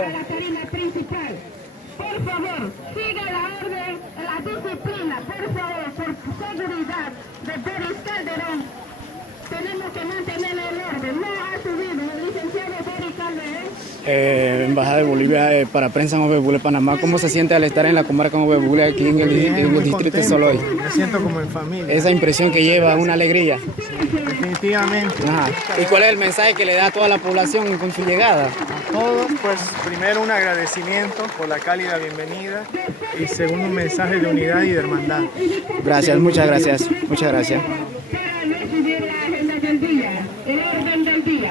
a la tarima principal. Por favor, siga la orden, la disciplina, por favor, por seguridad de Boris Calderón. Tenemos que mantener el orden. No ha subido el licenciado Boris Calderón. Embajada de Bolivia para Prensa en Ovebugle, Panamá. ¿Cómo se siente al estar en la comarca de Ovebugle aquí en el distrito de Soloy? Me siento como en familia. Esa impresión que lleva, una alegría. Definitivamente. Ajá. ¿Y cuál es el mensaje que le da a toda la población con su llegada? A todos, pues primero un agradecimiento por la cálida bienvenida y segundo un mensaje de unidad y de hermandad. Gracias, muchas gracias. Muchas gracias. Para recibir la agenda del día, el orden del día.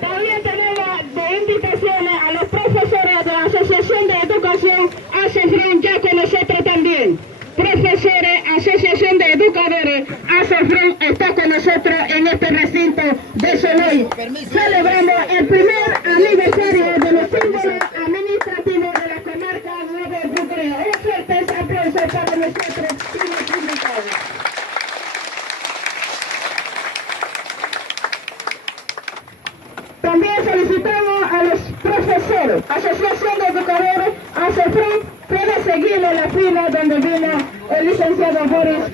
También tenemos de invitaciones a los profesores de la Asociación de Educación ASEFRON ya con nosotros también. Profesores, Asociación de Educadores, ASEFRON está con nosotros en este recinto de Soloy. Celebramos el primer aniversario de los símbolos administrativos de la comarca Nuevo Bucle. Un fuerte aplauso para nosotros y los invitados. También solicitamos a los profesores, Asociación de Educadores, ASEFRON, puede seguir en la fila donde vino el licenciado Boris.